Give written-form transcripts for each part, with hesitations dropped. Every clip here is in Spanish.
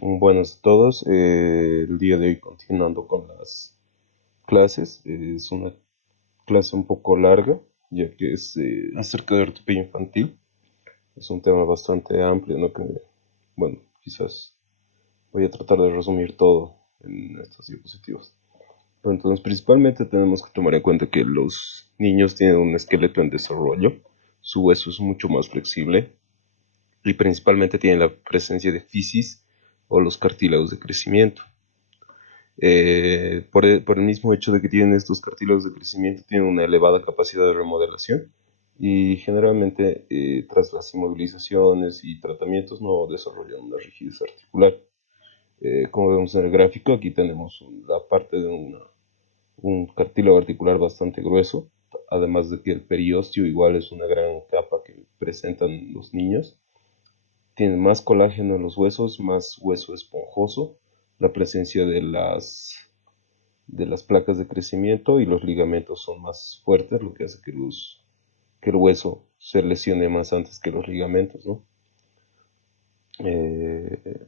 Buenos a todos. El día de hoy continuando con las clases. Es una clase un poco larga, ya que es acerca de ortopedia infantil. Es un tema bastante amplio, ¿no? Que, bueno, quizás voy a tratar de resumir todo en estas diapositivas. Pero entonces, principalmente tenemos que tomar en cuenta que los niños tienen un esqueleto en desarrollo. Su hueso es mucho más flexible y principalmente tienen la presencia de fisis o los cartílagos de crecimiento. Por el mismo hecho de que tienen estos cartílagos de crecimiento, tienen una elevada capacidad de remodelación y generalmente tras las inmovilizaciones y tratamientos no desarrollan una rigidez articular. Como vemos en el gráfico, aquí tenemos la parte de un cartílago articular bastante grueso, además de que el periósteo igual es una gran capa que presentan los niños. Tienen más colágeno en los huesos, más hueso esponjoso, la presencia de las placas de crecimiento y los ligamentos son más fuertes, lo que hace que el hueso se lesione más antes que los ligamentos, ¿no? Eh,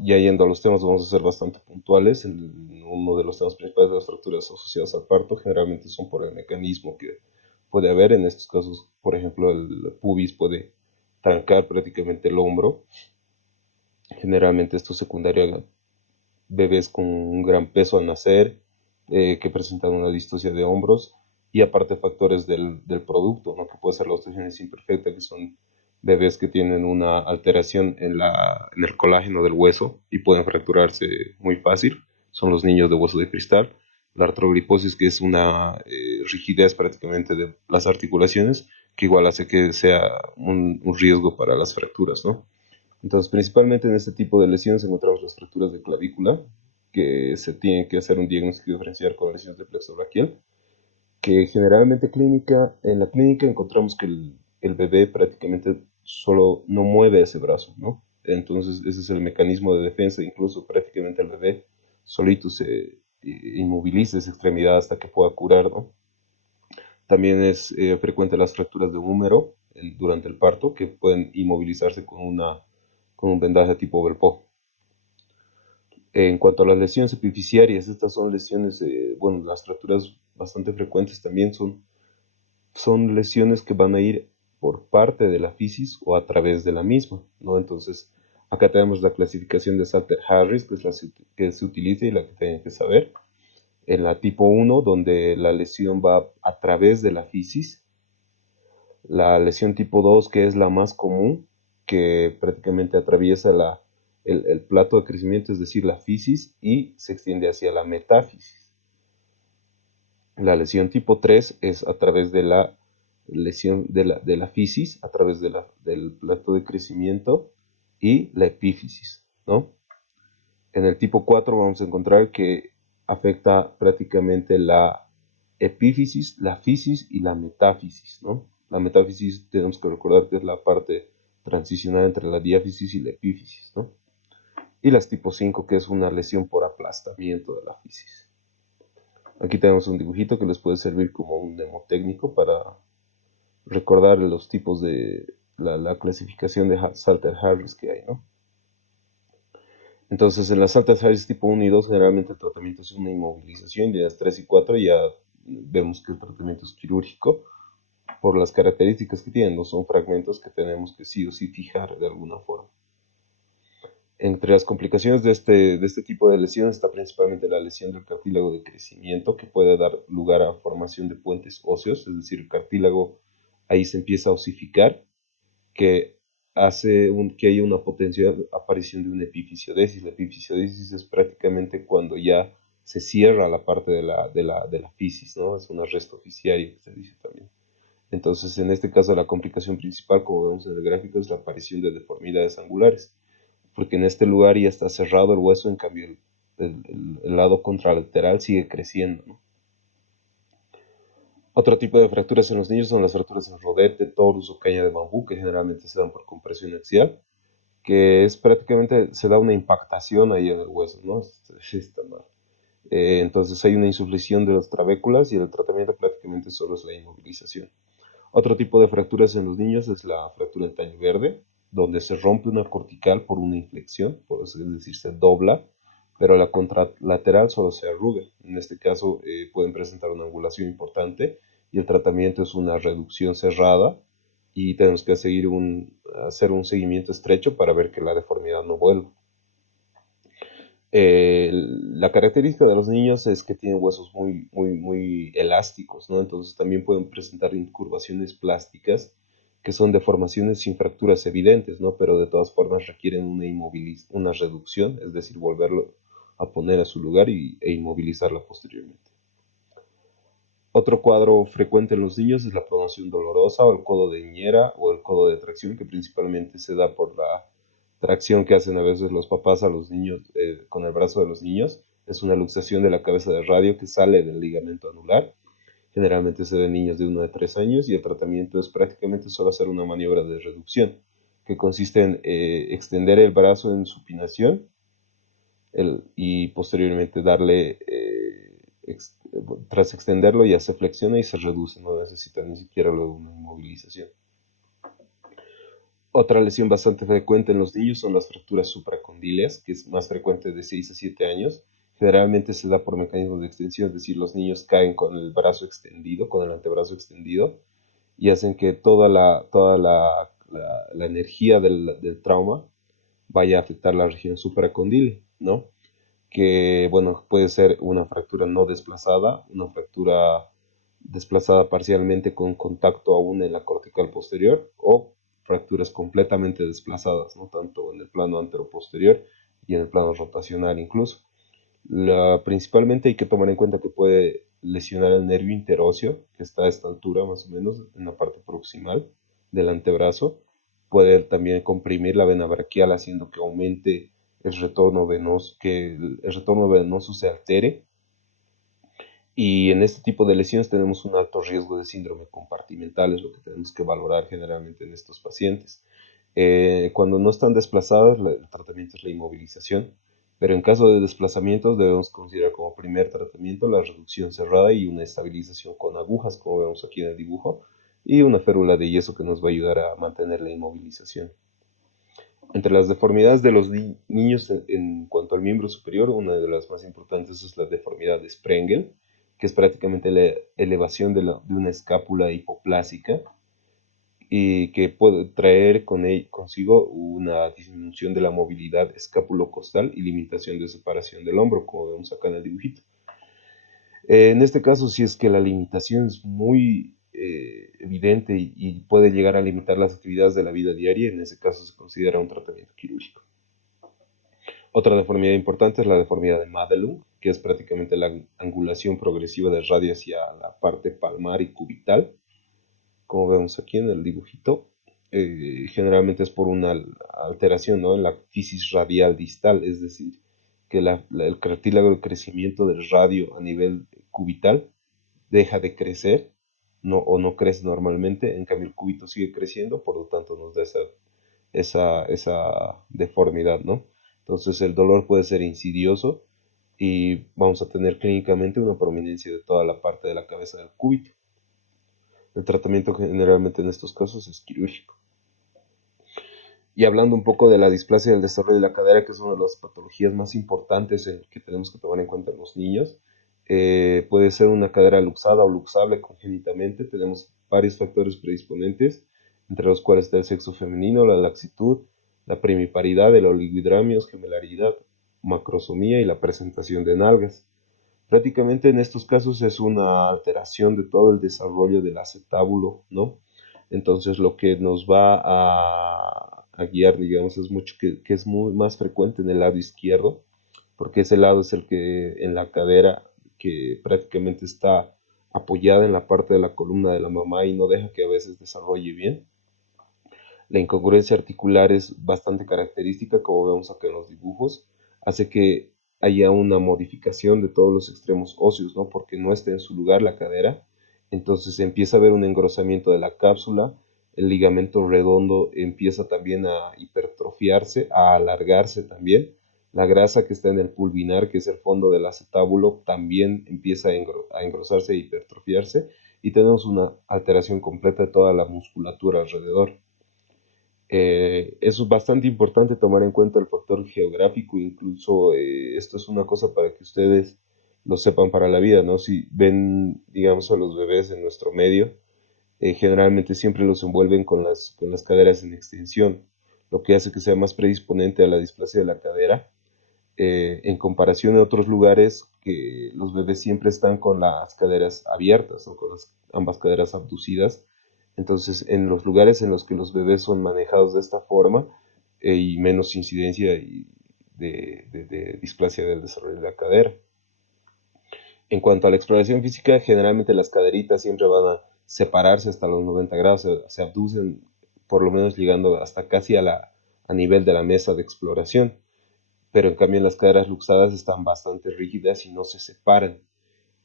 ya yendo a los temas, vamos a ser bastante puntuales. Uno de los temas principales de las fracturas asociadas al parto generalmente son por el mecanismo que puede haber. En estos casos, por ejemplo, el pubis puede trancar prácticamente el hombro. Generalmente esto es secundario a bebés con un gran peso al nacer, que presentan una distosia de hombros, y aparte factores del producto, ¿no? Que puede ser la osteogénesis imperfecta, que son bebés que tienen una alteración en el colágeno del hueso y pueden fracturarse muy fácil, son los niños de hueso de cristal. La artrogriposis, que es una rigidez prácticamente de las articulaciones, que igual hace que sea un riesgo para las fracturas, ¿no? Entonces, principalmente en este tipo de lesiones encontramos las fracturas de clavícula, que se tiene que hacer un diagnóstico diferencial con lesiones de plexo braquial, que generalmente en la clínica encontramos que el bebé prácticamente solo no mueve ese brazo, ¿no? Entonces, ese es el mecanismo de defensa, incluso prácticamente el bebé solito se inmoviliza esa extremidad hasta que pueda curar, ¿no? También es frecuente las fracturas de húmero durante el parto, que pueden inmovilizarse con un vendaje tipo Velpo. En cuanto a las lesiones epifisiarias, estas son lesiones, bueno, las fracturas bastante frecuentes también son lesiones que van a ir por parte de la fisis o a través de la misma, ¿no? Entonces, acá tenemos la clasificación de Salter-Harris, que es la que se utiliza y la que tienen que saber. En la tipo 1, donde la lesión va a través de la fisis. La lesión tipo 2, que es la más común, que prácticamente atraviesa el plato de crecimiento, es decir, la fisis, y se extiende hacia la metáfisis. La lesión tipo 3 es a través de la lesión de la fisis, a través del plato de crecimiento y la epífisis, ¿no? En el tipo 4 vamos a encontrar que afecta prácticamente la epífisis, la fisis y la metáfisis, ¿no? La metáfisis tenemos que recordar que es la parte transicional entre la diáfisis y la epífisis, ¿no? Y las tipo 5, que es una lesión por aplastamiento de la fisis. Aquí tenemos un dibujito que les puede servir como un mnemotécnico para recordar los tipos de la clasificación de Salter-Harris que hay, ¿no? Entonces, en las altas áreas tipo 1 y 2, generalmente el tratamiento es una inmovilización, y en las 3 y 4 ya vemos que el tratamiento es quirúrgico por las características que tienen, no son fragmentos que tenemos que sí o sí fijar de alguna forma. Entre las complicaciones de este tipo de lesiones está principalmente la lesión del cartílago de crecimiento, que puede dar lugar a formación de puentes óseos, es decir, el cartílago ahí se empieza a osificar, que hace que haya una potencial aparición de una epifisiodesis. La epifisiodesis es prácticamente cuando ya se cierra la parte de la fisis, ¿no? Es un arresto oficiario que se dice también. Entonces, en este caso, la complicación principal, como vemos en el gráfico, es la aparición de deformidades angulares, porque en este lugar ya está cerrado el hueso, en cambio el lado contralateral sigue creciendo, ¿no? Otro tipo de fracturas en los niños son las fracturas en rodete, torus o caña de bambú, que generalmente se dan por compresión axial, que es prácticamente, se da una impactación ahí en el hueso, ¿no? Está mal. Entonces hay una insuflexión de las trabéculas y el tratamiento prácticamente solo es la inmovilización. Otro tipo de fracturas en los niños es la fractura en taño verde, donde se rompe una cortical por una inflexión, por así decir, se dobla, pero la contralateral solo se arruga. En este caso pueden presentar una angulación importante y el tratamiento es una reducción cerrada y tenemos que hacer un seguimiento estrecho para ver que la deformidad no vuelva. La característica de los niños es que tienen huesos muy elásticos, ¿no? Entonces también pueden presentar incurvaciones plásticas que son deformaciones sin fracturas evidentes, ¿no? Pero de todas formas requieren una reducción, es decir, volverlo a poner a su lugar e inmovilizarla posteriormente. Otro cuadro frecuente en los niños es la pronación dolorosa o el codo de ñera o el codo de tracción, que principalmente se da por la tracción que hacen a veces los papás a los niños con el brazo de los niños. Es una luxación de la cabeza de radio que sale del ligamento anular. Generalmente se da en niños de 1 a 3 años y el tratamiento es prácticamente solo hacer una maniobra de reducción, que consiste en extender el brazo en supinación y posteriormente darle, tras extenderlo ya se flexiona y se reduce, no necesita ni siquiera luego una inmovilización. Otra lesión bastante frecuente en los niños son las fracturas supracondíleas, que es más frecuente de 6 a 7 años. Generalmente se da por mecanismos de extensión, es decir, los niños caen con el brazo extendido, con el antebrazo extendido, y hacen que toda la energía del trauma vaya a afectar la región supracondile, ¿no? Que, bueno, puede ser una fractura no desplazada, una fractura desplazada parcialmente con contacto aún en la cortical posterior o fracturas completamente desplazadas, ¿no? Tanto en el plano anteroposterior y en el plano rotacional incluso. Principalmente hay que tomar en cuenta que puede lesionar el nervio interóseo, que está a esta altura más o menos, en la parte proximal del antebrazo. Puede también comprimir la vena braquial haciendo que aumente el retorno venoso, que el retorno venoso se altere. Y en este tipo de lesiones tenemos un alto riesgo de síndrome compartimental, es lo que tenemos que valorar generalmente en estos pacientes. Cuando no están desplazadas, el tratamiento es la inmovilización, pero en caso de desplazamientos debemos considerar como primer tratamiento la reducción cerrada y una estabilización con agujas, como vemos aquí en el dibujo, y una férula de yeso que nos va a ayudar a mantener la inmovilización. Entre las deformidades de los niños en cuanto al miembro superior, una de las más importantes es la deformidad de Sprengel, que es prácticamente la elevación de una escápula hipoplásica y que puede traer consigo una disminución de la movilidad escápulo-costal y limitación de separación del hombro, como vemos acá en el dibujito. En este caso, si es que la limitación es muy evidente y puede llegar a limitar las actividades de la vida diaria, en ese caso se considera un tratamiento quirúrgico. Otra deformidad importante es la deformidad de Madelung, que es prácticamente la angulación progresiva del radio hacia la parte palmar y cubital, como vemos aquí en el dibujito. Generalmente es por una alteración, ¿no?, en la fisis radial distal, es decir, que el cartílago de crecimiento del radio a nivel cubital deja de crecer o no crece normalmente, en cambio el cúbito sigue creciendo, por lo tanto nos da esa deformidad, ¿no? Entonces el dolor puede ser insidioso y vamos a tener clínicamente una prominencia de toda la parte de la cabeza del cúbito. El tratamiento generalmente en estos casos es quirúrgico. Y hablando un poco de la displasia del desarrollo de la cadera, que es una de las patologías más importantes que tenemos que tomar en cuenta en los niños, puede ser una cadera luxada o luxable congénitamente. Tenemos varios factores predisponentes, entre los cuales está el sexo femenino, la laxitud, la primiparidad, el oligohidramios, gemelaridad, macrosomía y la presentación de nalgas. Prácticamente en estos casos es una alteración de todo el desarrollo del acetábulo, ¿no? Entonces lo que nos va a guiar, digamos, es mucho que es muy más frecuente en el lado izquierdo, porque ese lado es el que en la cadera que prácticamente está apoyada en la parte de la columna de la mamá y no deja que a veces desarrolle bien. La incongruencia articular es bastante característica, como vemos acá en los dibujos, hace que haya una modificación de todos los extremos óseos, ¿no? Porque no está en su lugar la cadera, entonces empieza a haber un engrosamiento de la cápsula, el ligamento redondo empieza también a hipertrofiarse, a alargarse también, la grasa que está en el pulvinar, que es el fondo del acetábulo, también empieza a engrosarse e hipertrofiarse, y tenemos una alteración completa de toda la musculatura alrededor. Eso es bastante importante tomar en cuenta el factor geográfico, incluso esto es una cosa para que ustedes lo sepan para la vida, ¿no? Si ven, digamos, a los bebés en nuestro medio, generalmente siempre los envuelven con las caderas en extensión, lo que hace que sea más predisponente a la displasia de la cadera, en comparación a otros lugares que los bebés siempre están con las caderas abiertas, ¿no? Con ambas caderas abducidas. Entonces, en los lugares en los que los bebés son manejados de esta forma, y menos incidencia de displasia del desarrollo de la cadera. En cuanto a la exploración física, generalmente las caderitas siempre van a separarse hasta los 90 grados, se abducen por lo menos llegando hasta casi a nivel de la mesa de exploración, pero en cambio las caderas luxadas están bastante rígidas y no se separan.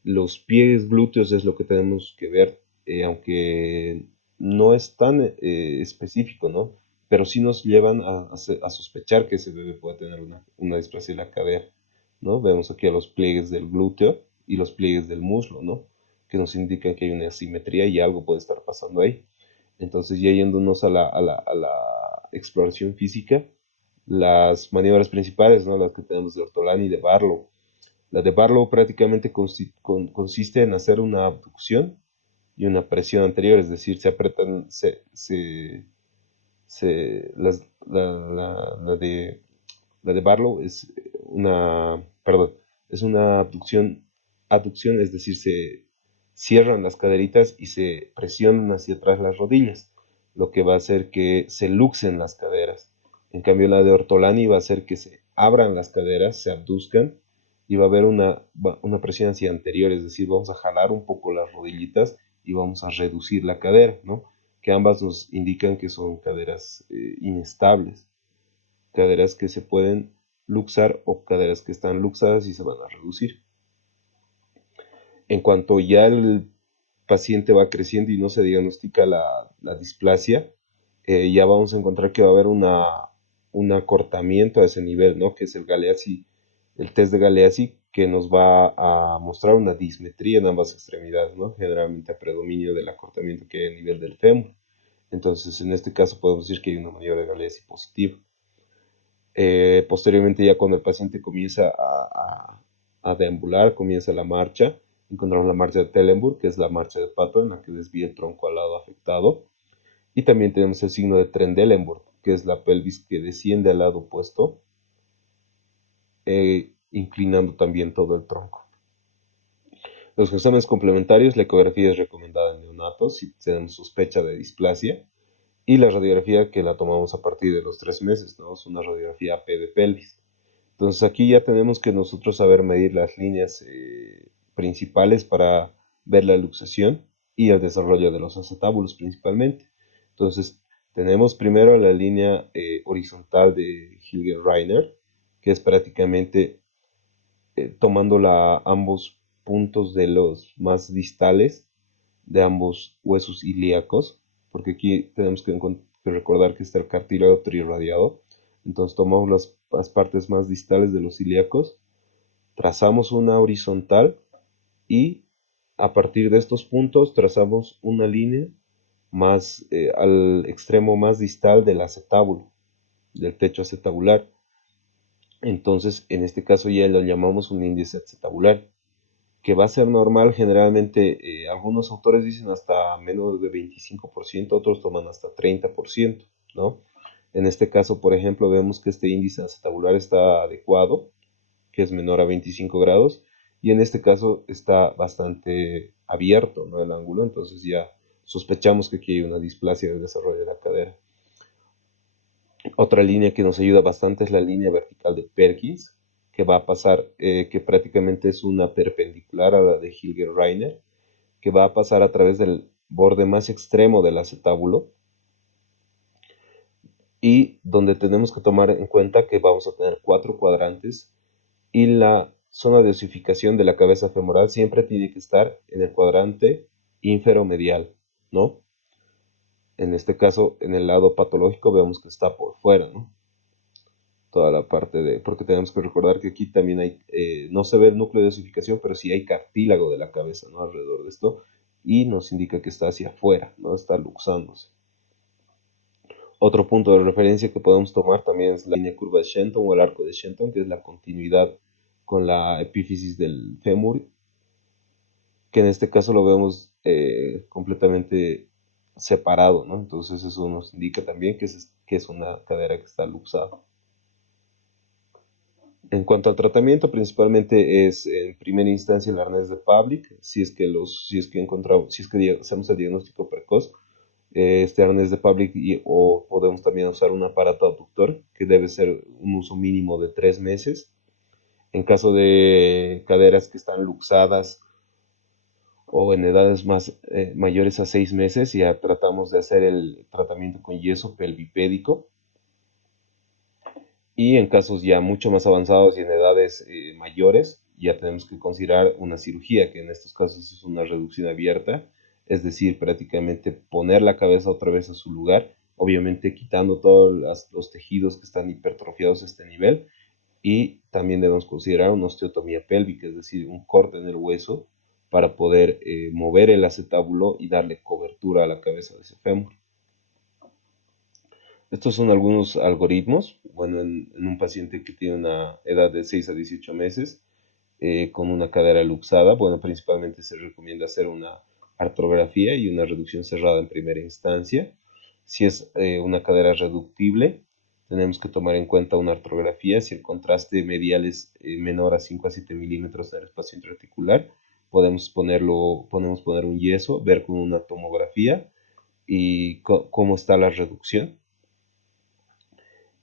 Los pies glúteos es lo que tenemos que ver, aunque no es tan específico, ¿no? Pero sí nos llevan a sospechar que ese bebé puede tener una displasia de la cadera, ¿no? Vemos aquí a los pliegues del glúteo y los pliegues del muslo, ¿no? Que nos indican que hay una asimetría y algo puede estar pasando ahí. Entonces, ya yéndonos a la exploración física, las maniobras principales, ¿no? Las que tenemos de Ortolani y de Barlow. La de Barlow prácticamente consiste en hacer una abducción y una presión anterior, es decir, se apretan, la de Barlow es es una abducción, es decir, se cierran las caderitas y se presionan hacia atrás las rodillas, lo que va a hacer que se luxen las caderas. En cambio, la de Ortolani va a hacer que se abran las caderas, se abduzcan y va a haber una presión hacia anterior, es decir, vamos a jalar un poco las rodillitas y vamos a reducir la cadera, ¿no? Que ambas nos indican que son caderas inestables, caderas que se pueden luxar o caderas que están luxadas y se van a reducir. En cuanto ya el paciente va creciendo y no se diagnostica la displasia, ya vamos a encontrar que va a haber un acortamiento a ese nivel, ¿no? Que es el test de Galeazzi, que nos va a mostrar una dismetría en ambas extremidades, ¿no? Generalmente a predominio del acortamiento que hay a nivel del fémur. Entonces, en este caso podemos decir que hay una maniobra de Galeazzi positiva. Posteriormente, ya cuando el paciente comienza a deambular, comienza la marcha, encontramos la marcha de Tellenburg, que es la marcha de pato en la que desvía el tronco al lado afectado. Y también tenemos el signo de Trendelenburg, que es la pelvis que desciende al lado opuesto, inclinando también todo el tronco. Los exámenes complementarios, la ecografía es recomendada en neonatos si tenemos sospecha de displasia, y la radiografía que la tomamos a partir de los 3 meses, ¿no? Es una radiografía AP de pelvis. Entonces aquí ya tenemos que nosotros saber medir las líneas principales para ver la luxación y el desarrollo de los acetábulos principalmente. Entonces tenemos primero la línea horizontal de Hilger-Reiner, que es prácticamente tomando ambos puntos de los más distales de ambos huesos ilíacos, porque aquí tenemos que recordar que está el cartílago trirradiado. Entonces tomamos las partes más distales de los ilíacos, trazamos una horizontal y a partir de estos puntos trazamos una línea más al extremo más distal del acetábulo, del techo acetabular. Entonces, en este caso ya lo llamamos un índice acetabular, que va a ser normal generalmente, algunos autores dicen hasta menos de 25%, otros toman hasta 30%, ¿no? En este caso, por ejemplo, vemos que este índice acetabular está adecuado, que es menor a 25 grados, y en este caso está bastante abierto, ¿no? El ángulo, entonces ya sospechamos que aquí hay una displasia del desarrollo de la cadera. Otra línea que nos ayuda bastante es la línea vertical de Perkins, que va a pasar, que prácticamente es una perpendicular a la de Hilger-Reiner, que va a pasar a través del borde más extremo del acetábulo y donde tenemos que tomar en cuenta que vamos a tener 4 cuadrantes y la zona de osificación de la cabeza femoral siempre tiene que estar en el cuadrante inferomedial, ¿no? En este caso, en el lado patológico vemos que está por fuera, ¿no? Toda la parte porque tenemos que recordar que aquí también hay, no se ve el núcleo de osificación, pero sí hay cartílago de la cabeza, ¿no? Alrededor de esto, y nos indica que está hacia afuera, ¿no? Está luxándose. Otro punto de referencia que podemos tomar también es la línea curva de Shenton o el arco de Shenton, que es la continuidad con la epífisis del fémur, que en este caso lo vemos completamente separado, ¿no? Entonces eso nos indica también que es una cadera que está luxada. En cuanto al tratamiento, principalmente es en primera instancia el arnés de Pavlik, si es que hacemos el diagnóstico precoz, este arnés de Pavlik o podemos también usar un aparato abductor que debe ser un uso mínimo de 3 meses. En caso de caderas que están luxadas o en edades mayores a 6 meses, ya tratamos de hacer el tratamiento con yeso pelvipédico. Y en casos ya mucho más avanzados y en edades mayores, ya tenemos que considerar una cirugía, que en estos casos es una reducción abierta, es decir, prácticamente poner la cabeza otra vez a su lugar, obviamente quitando todos los tejidos que están hipertrofiados a este nivel, y también debemos considerar una osteotomía pélvica, es decir, un corte en el hueso para poder mover el acetábulo y darle cobertura a la cabeza de ese fémur. Estos son algunos algoritmos, bueno, en un paciente que tiene una edad de 6 a 18 meses, con una cadera luxada, bueno, principalmente se recomienda hacer una artrografía y una reducción cerrada en primera instancia. Si es una cadera reductible, tenemos que tomar en cuenta una artrografía. Si el contraste medial es menor a 5 a 7 milímetros en el espacio intraarticular, podemos poner un yeso, ver con una tomografía y cómo está la reducción.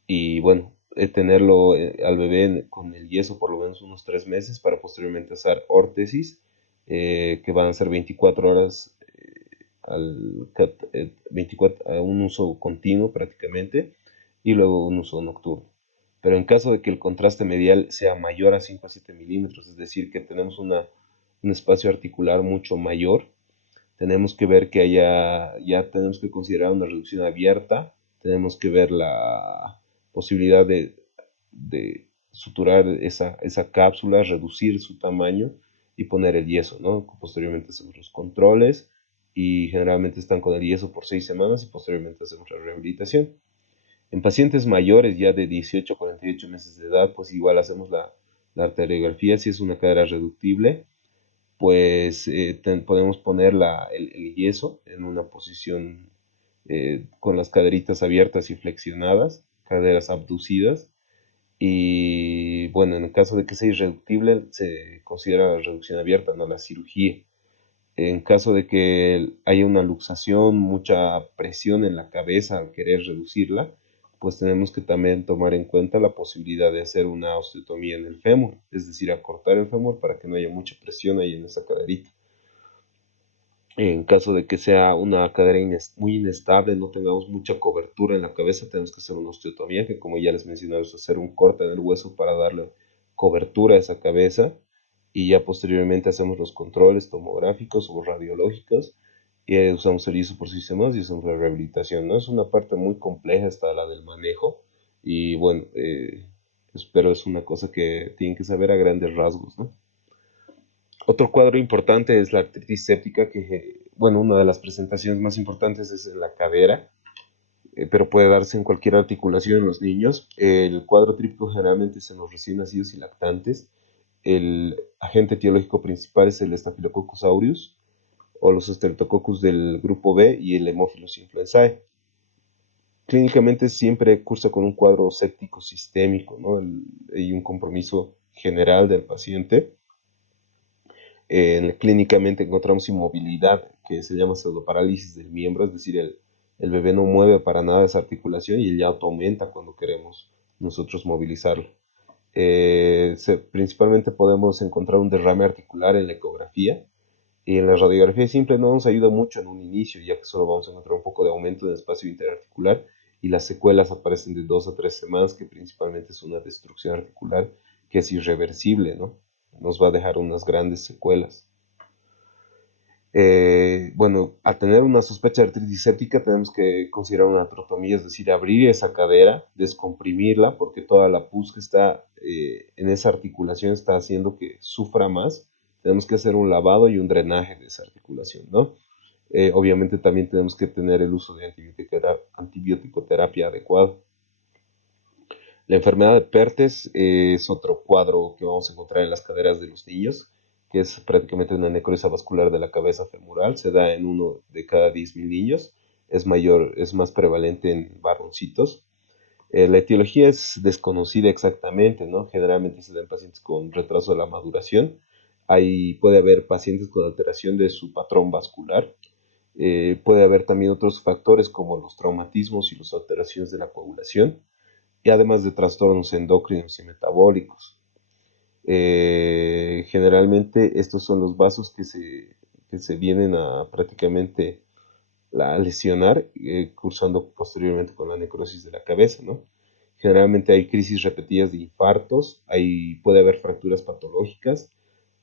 Y bueno, tenerlo al bebé con el yeso por lo menos unos 3 meses para posteriormente hacer órtesis, que van a ser 24 horas 24, un uso continuo prácticamente, y luego un uso nocturno. Pero en caso de que el contraste medial sea mayor a 5 a 7 milímetros, es decir, que tenemos un espacio articular mucho mayor, tenemos que ver que ya tenemos que considerar una reducción abierta, tenemos que ver la posibilidad de suturar esa cápsula, reducir su tamaño y poner el yeso, ¿no? Posteriormente hacemos los controles y generalmente están con el yeso por 6 semanas y posteriormente hacemos la rehabilitación. En pacientes mayores ya de 18 a 48 meses de edad, pues igual hacemos la arteriografía si es una cadera reductible, pues podemos poner el yeso en una posición con las caderitas abiertas y flexionadas, caderas abducidas. Y bueno, en el caso de que sea irreductible, se considera la reducción abierta, no la cirugía. En caso de que haya una luxación, mucha presión en la cabeza al querer reducirla, pues tenemos que también tomar en cuenta la posibilidad de hacer una osteotomía en el fémur, es decir, acortar el fémur para que no haya mucha presión ahí en esa caderita. En caso de que sea una cadera muy inestable, no tengamos mucha cobertura en la cabeza, tenemos que hacer una osteotomía, que como ya les mencioné, es hacer un corte en el hueso para darle cobertura a esa cabeza, y ya posteriormente hacemos los controles tomográficos o radiológicos, y usamos el yeso por 6 semanas y hacemos la rehabilitación, ¿no? Es una parte muy compleja esta la del manejo, y bueno, espero es una cosa que tienen que saber a grandes rasgos, ¿no? Otro cuadro importante es la artritis séptica, que, bueno, una de las presentaciones más importantes es en la cadera, pero puede darse en cualquier articulación en los niños. El cuadro tríptico generalmente es en los recién nacidos y lactantes. El agente etiológico principal es el Staphylococcus aureus o los Streptococcus del grupo B y el Haemophilus influenzae. Clínicamente siempre cursa con un cuadro séptico sistémico, ¿no? Hay un compromiso general del paciente. Clínicamente encontramos inmovilidad, que se llama pseudoparálisis del miembro, es decir, el bebé no mueve para nada esa articulación y el llanto aumenta cuando queremos nosotros movilizarlo. Principalmente podemos encontrar un derrame articular en la ecografía, y en la radiografía simple no nos ayuda mucho en un inicio, ya que solo vamos a encontrar un poco de aumento del espacio interarticular y las secuelas aparecen de 2 a 3 semanas, que principalmente es una destrucción articular que es irreversible, ¿no? Nos va a dejar unas grandes secuelas. Bueno, al tener una sospecha de artritis séptica tenemos que considerar una artrotomía, es decir, abrir esa cadera, descomprimirla, porque toda la pus que está en esa articulación está haciendo que sufra más. Tenemos que hacer un lavado y un drenaje de esa articulación, ¿no? Obviamente también tenemos que tener el uso de antibiótico-terapia adecuado. La enfermedad de Pertes es otro cuadro que vamos a encontrar en las caderas de los niños, que es prácticamente una necrosis vascular de la cabeza femoral. Se da en 1 de cada 10.000 niños. Es mayor, es más prevalente en varoncitos. La etiología es desconocida exactamente, ¿no? Generalmente se da en pacientes con retraso de la maduración. Puede haber pacientes con alteración de su patrón vascular. Puede haber también otros factores como los traumatismos y las alteraciones de la coagulación, y además de trastornos endocrinos y metabólicos. Generalmente estos son los vasos que se vienen a prácticamente a lesionar, cursando posteriormente con la necrosis de la cabeza, ¿no? Generalmente hay crisis repetidas de infartos, puede haber fracturas patológicas,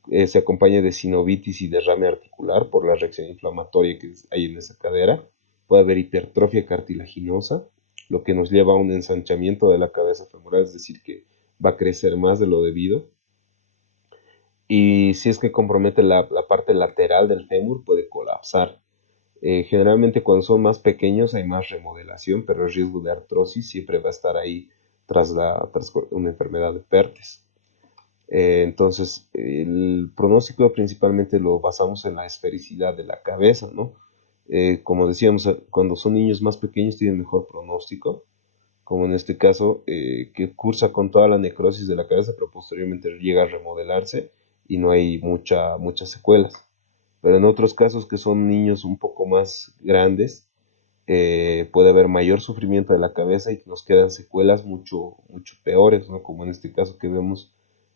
se acompaña de sinovitis y derrame articular por la reacción inflamatoria que hay en esa cadera. Puede haber hipertrofia cartilaginosa, lo que nos lleva a un ensanchamiento de la cabeza femoral, es decir, que va a crecer más de lo debido. Y si es que compromete la parte lateral del fémur, puede colapsar. Generalmente cuando son más pequeños hay más remodelación, pero el riesgo de artrosis siempre va a estar ahí tras una enfermedad de Pertes. Entonces, el pronóstico principalmente lo basamos en la esfericidad de la cabeza, ¿no? Como decíamos, cuando son niños más pequeños tienen mejor pronóstico, como en este caso, que cursa con toda la necrosis de la cabeza, pero posteriormente llega a remodelarse y no hay muchas secuelas. Pero en otros casos que son niños un poco más grandes, puede haber mayor sufrimiento de la cabeza y nos quedan secuelas mucho peores, ¿no? Como en este caso que vemos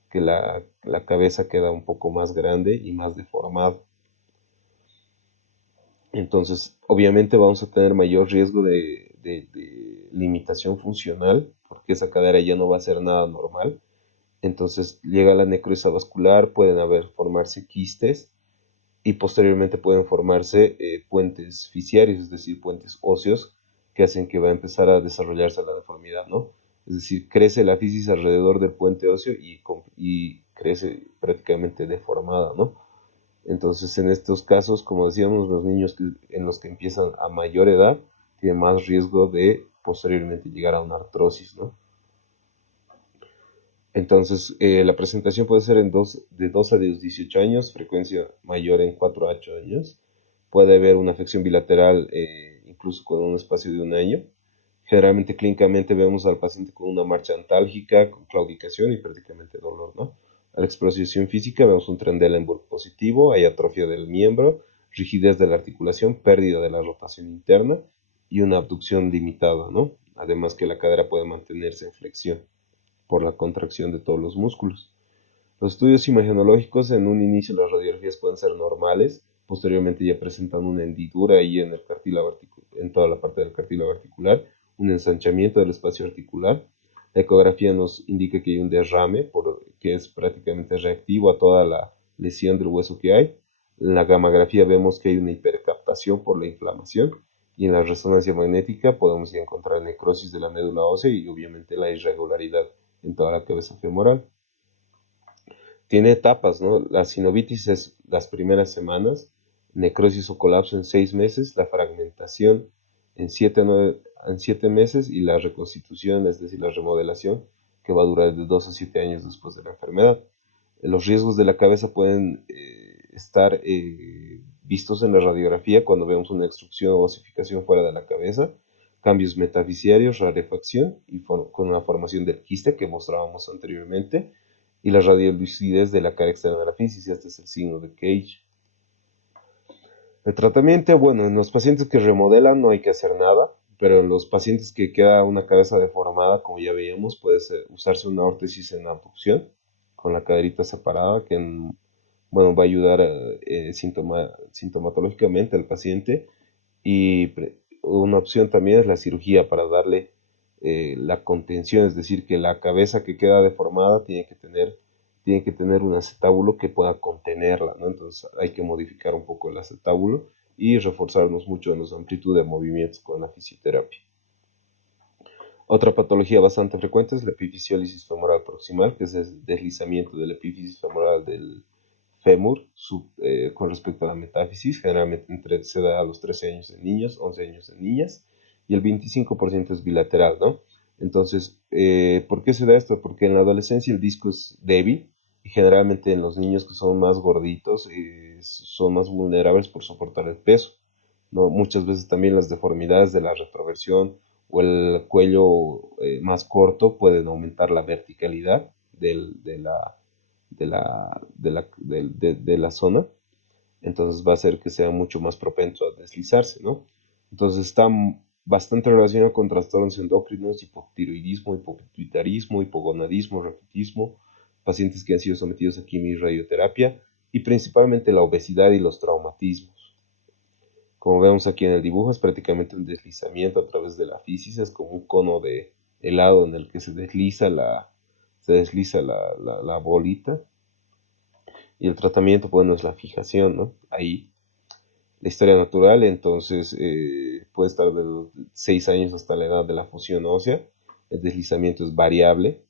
que la cabeza queda un poco más grande y más deformada. Entonces, obviamente vamos a tener mayor riesgo de limitación funcional, porque esa cadera ya no va a ser nada normal. Entonces, llega la necrosis vascular, pueden formarse quistes y posteriormente pueden formarse puentes fisiarios, es decir, puentes óseos, que hacen que va a empezar a desarrollarse la deformidad, ¿no? Es decir, crece la fisis alrededor del puente óseo y crece prácticamente deformada, ¿no? Entonces, en estos casos, como decíamos, los niños en los que empiezan a mayor edad tienen más riesgo de posteriormente llegar a una artrosis, ¿no? Entonces, la presentación puede ser de 2 a 18 años, frecuencia mayor en 4 a 8 años. Puede haber una afección bilateral incluso con un espacio de un año. Generalmente, clínicamente, vemos al paciente con una marcha antálgica, con claudicación y prácticamente dolor, ¿no? A la exploración física vemos un Trendelenburg positivo, hay atrofia del miembro, rigidez de la articulación, pérdida de la rotación interna y una abducción limitada, ¿no? Además que la cadera puede mantenerse en flexión por la contracción de todos los músculos. Los estudios imagenológicos en un inicio las radiografías pueden ser normales, posteriormente ya presentan una hendidura ahí en el cartílago en toda la parte del cartílago articular, un ensanchamiento del espacio articular. La ecografía nos indica que hay un derrame que es prácticamente reactivo a toda la lesión del hueso que hay. En la gammagrafía vemos que hay una hipercaptación por la inflamación y en la resonancia magnética podemos encontrar necrosis de la médula ósea y obviamente la irregularidad en toda la cabeza femoral. Tiene etapas, ¿no? La sinovitis es las primeras semanas, necrosis o colapso en 6 meses, la fragmentación en 7 meses y la reconstitución, es decir, la remodelación, que va a durar de 2 a 7 años después de la enfermedad. Los riesgos de la cabeza pueden estar vistos en la radiografía cuando vemos una extrusión o osificación fuera de la cabeza, cambios metafisiarios, rarefacción y con la formación del quiste que mostrábamos anteriormente, y la radiolucidez de la cara externa de la fisis. Este es el signo de Cage. El tratamiento, bueno, en los pacientes que remodelan no hay que hacer nada, pero en los pacientes que queda una cabeza deformada, como ya veíamos, puede usarse una órtesis en abducción con la caderita separada, que bueno, va a ayudar sintomatológicamente al paciente. Y una opción también es la cirugía para darle la contención, es decir, que la cabeza que queda deformada tiene que tener un acetábulo que pueda contenerla, ¿no? Entonces hay que modificar un poco el acetábulo y reforzarnos mucho en la amplitud de movimientos con la fisioterapia. Otra patología bastante frecuente es la epifisiólisis femoral proximal, que es el deslizamiento de la epífisis femoral del fémur con respecto a la metáfisis. Generalmente se da a los 13 años en niños, 11 años en niñas, y el 25% es bilateral, ¿no? Entonces, ¿por qué se da esto? Porque en la adolescencia el disco es débil y generalmente en los niños que son más gorditos son más vulnerables por soportar el peso, ¿no? Muchas veces también las deformidades de la retroversión o el cuello más corto pueden aumentar la verticalidad de la zona, entonces va a hacer que sea mucho más propenso a deslizarse, ¿no? Entonces está bastante relacionado con trastornos endocrinos, hipotiroidismo, hipopituitarismo, hipogonadismo, raquitismo, pacientes que han sido sometidos a quimio y radioterapia, y principalmente la obesidad y los traumatismos. Como vemos aquí en el dibujo, es prácticamente un deslizamiento a través de la fisis, es como un cono de helado en el que se desliza la bolita. Y el tratamiento, bueno, es la fijación, ¿no? Ahí, la historia natural, entonces, puede estar de los 6 años hasta la edad de la fusión ósea. El deslizamiento es variable,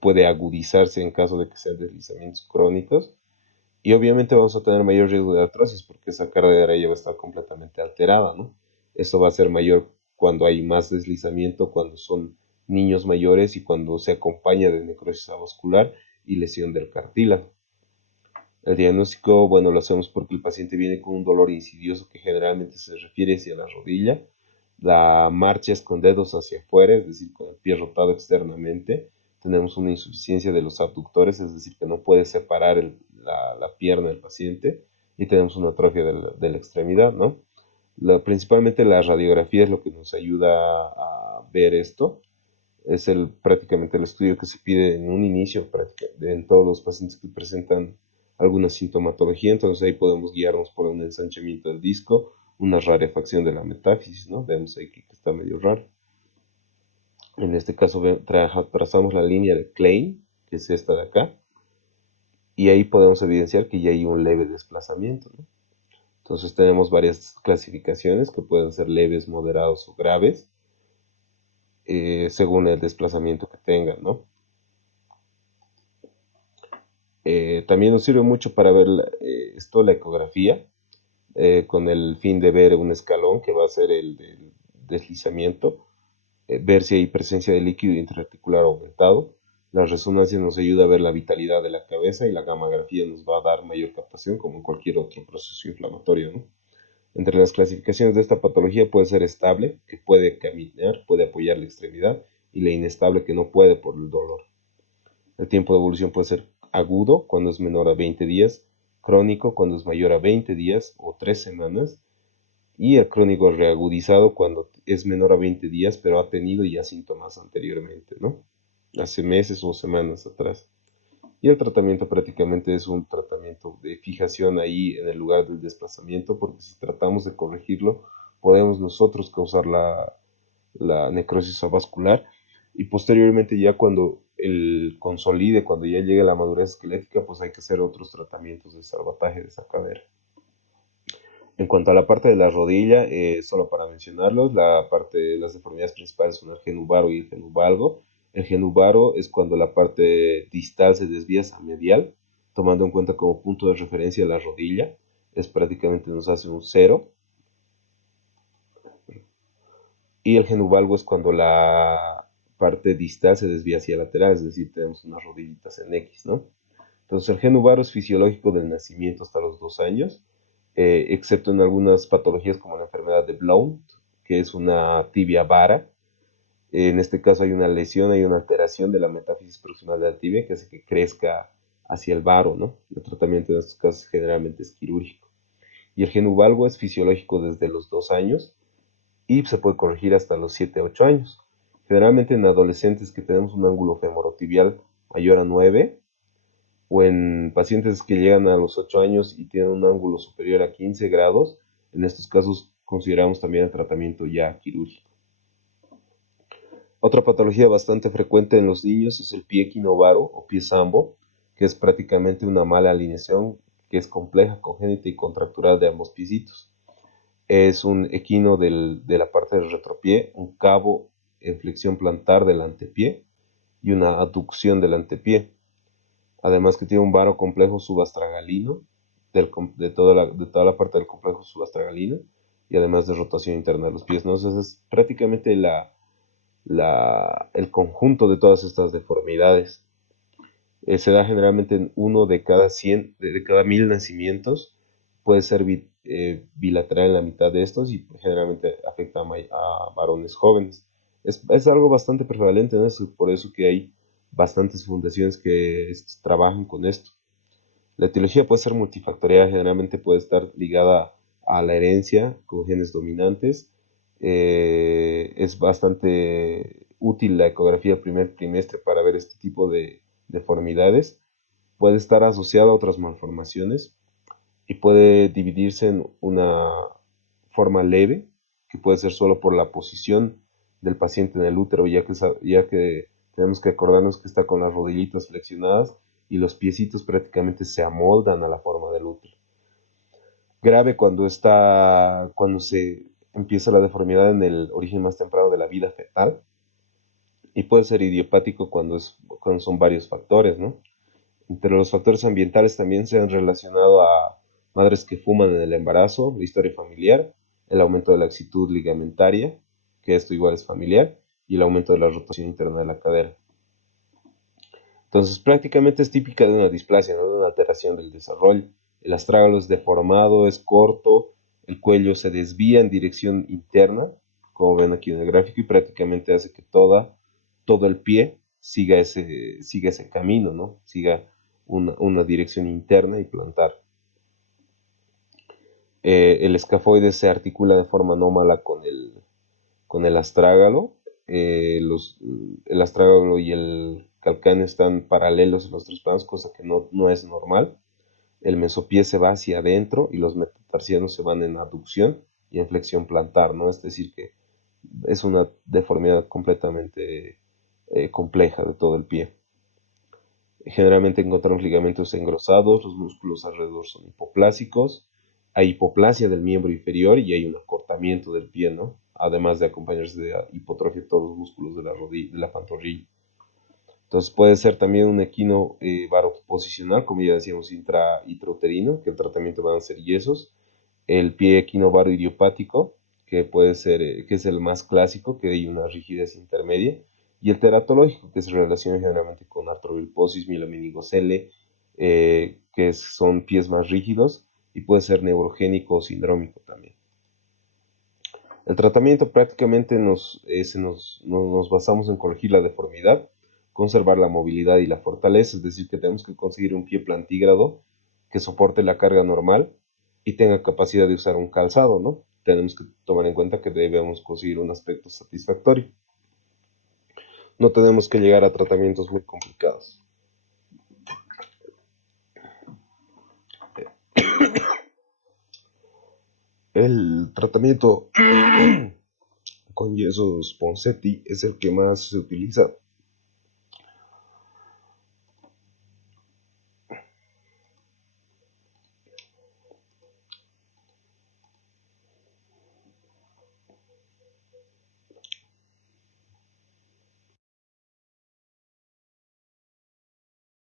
puede agudizarse en caso de que sean deslizamientos crónicos. Y obviamente vamos a tener mayor riesgo de artrosis porque esa carga de arena va a estar completamente alterada, ¿no? Esto va a ser mayor cuando hay más deslizamiento, cuando son niños mayores y cuando se acompaña de necrosis avascular y lesión del cartílago. El diagnóstico, bueno, lo hacemos porque el paciente viene con un dolor insidioso que generalmente se refiere hacia la rodilla. La marcha es con dedos hacia afuera, es decir, con el pie rotado externamente. Tenemos una insuficiencia de los abductores, es decir, que no puede separar la pierna del paciente. Y tenemos una atrofia de la extremidad, ¿no? Principalmente la radiografía es lo que nos ayuda a ver esto. Es prácticamente el estudio que se pide en un inicio en todos los pacientes que presentan alguna sintomatología. Entonces ahí podemos guiarnos por un ensanchamiento del disco, una rarefacción de la metáfisis, ¿no? Vemos ahí que está medio raro. En este caso trazamos la línea de Klein, que es esta de acá, y ahí podemos evidenciar que ya hay un leve desplazamiento, ¿no? Entonces tenemos varias clasificaciones que pueden ser leves, moderados o graves, según el desplazamiento que tengan, ¿no? También nos sirve mucho para ver esto, la ecografía, con el fin de ver un escalón que va a ser el del deslizamiento, ver si hay presencia de líquido intraarticular aumentado. La resonancia nos ayuda a ver la vitalidad de la cabeza y la gamografía nos va a dar mayor captación como en cualquier otro proceso inflamatorio, ¿no? Entre las clasificaciones de esta patología puede ser estable, que puede caminar, puede apoyar la extremidad, y la inestable, que no puede por el dolor. El tiempo de evolución puede ser agudo cuando es menor a 20 días, crónico cuando es mayor a 20 días o 3 semanas, y el crónico reagudizado cuando es menor a 20 días pero ha tenido ya síntomas anteriormente, ¿no? Hace meses o semanas atrás. Y el tratamiento prácticamente es un tratamiento de fijación ahí en el lugar del desplazamiento, porque si tratamos de corregirlo, podemos nosotros causar la necrosis avascular, y posteriormente ya cuando el consolide, cuando ya llegue a la madurez esquelética, pues hay que hacer otros tratamientos de salvataje de esa cadera. En cuanto a la parte de la rodilla, solo para mencionarlos, la parte de las deformidades principales son el genubaro y el genuvalgo. El genubaro es cuando la parte distal se desvía hacia medial, tomando en cuenta como punto de referencia la rodilla. Es prácticamente nos hace un cero. Y el genuvalgo es cuando la parte distal se desvía hacia lateral, es decir, tenemos unas rodillitas en X, ¿no? Entonces el genubaro es fisiológico del nacimiento hasta los 2 años, excepto en algunas patologías como la enfermedad de Blount, que es una tibia vara. En este caso hay una lesión, hay una alteración de la metáfisis proximal de la tibia que hace que crezca hacia el varo, ¿no? El tratamiento en estos casos generalmente es quirúrgico. Y el genuvalgo es fisiológico desde los 2 años y se puede corregir hasta los 7 a 8 años. Generalmente en adolescentes que tenemos un ángulo femorotibial mayor a 9, o en pacientes que llegan a los 8 años y tienen un ángulo superior a 15 grados, en estos casos consideramos también el tratamiento ya quirúrgico. Otra patología bastante frecuente en los niños es el pie equinovaro o pie sambo, que es prácticamente una mala alineación que es compleja, congénita y contractural de ambos piecitos. Es un equino de la parte del retropié, un cabo en flexión plantar del antepié y una aducción del antepié. Además que tiene un varo complejo subastragalino de toda la parte del complejo subastragalino y además de rotación interna de los pies, ¿no? Entonces es prácticamente el conjunto de todas estas deformidades. Se da generalmente en uno de cada 100, de cada 1000 nacimientos. Puede ser bilateral en la mitad de estos y generalmente afecta a varones jóvenes. Es algo bastante prevalente, ¿no? Es por eso que hay bastantes fundaciones que trabajan con esto. La etiología puede ser multifactorial, generalmente puede estar ligada a la herencia con genes dominantes. Es bastante útil la ecografía del primer trimestre para ver este tipo de deformidades. Puede estar asociado a otras malformaciones y puede dividirse en una forma leve, que puede ser solo por la posición del paciente en el útero, ya que tenemos que acordarnos que está con las rodillitas flexionadas y los piecitos prácticamente se amoldan a la forma del útero. Grave cuando se empieza la deformidad en el origen más temprano de la vida fetal, y puede ser idiopático cuando son varios factores, ¿no? Entre los factores ambientales también se han relacionado a madres que fuman en el embarazo, la historia familiar, el aumento de la laxitud ligamentaria, que esto igual es familiar, y el aumento de la rotación interna de la cadera. Entonces, prácticamente es típica de una displasia, ¿no? De una alteración del desarrollo. El astrágalo es deformado, es corto, el cuello se desvía en dirección interna, como ven aquí en el gráfico, y prácticamente hace que todo el pie siga ese camino, ¿no? Siga una dirección interna y plantar. El escafoide se articula de forma anómala con el astrágalo. El astrágalo y el calcáneo están paralelos en los tres planos, cosa que no es normal. El mesopié se va hacia adentro y los metatarsianos se van en aducción y en flexión plantar, ¿no? Es decir, que es una deformidad completamente compleja de todo el pie. Generalmente encontramos ligamentos engrosados, los músculos alrededor son hipoplásicos, hay hipoplasia del miembro inferior y hay un acortamiento del pie, ¿no? Además de acompañarse de hipotrofia de todos los músculos de la rodilla, de la pantorrilla. Entonces puede ser también un equino varoposicional, como ya decíamos, intrauterino, que el tratamiento van a ser yesos. El pie equino varo idiopático, que puede ser, que es el más clásico, que hay una rigidez intermedia. Y el teratológico, que se relaciona generalmente con artrovilposis, mielomeningocele, son pies más rígidos y puede ser neurogénico o sindrómico también. El tratamiento prácticamente nos basamos en corregir la deformidad, conservar la movilidad y la fortaleza, es decir, que tenemos que conseguir un pie plantígrado que soporte la carga normal y tenga capacidad de usar un calzado, ¿no? Tenemos que tomar en cuenta que debemos conseguir un aspecto satisfactorio. No tenemos que llegar a tratamientos muy complicados. El tratamiento con yesos Ponseti es el que más se utiliza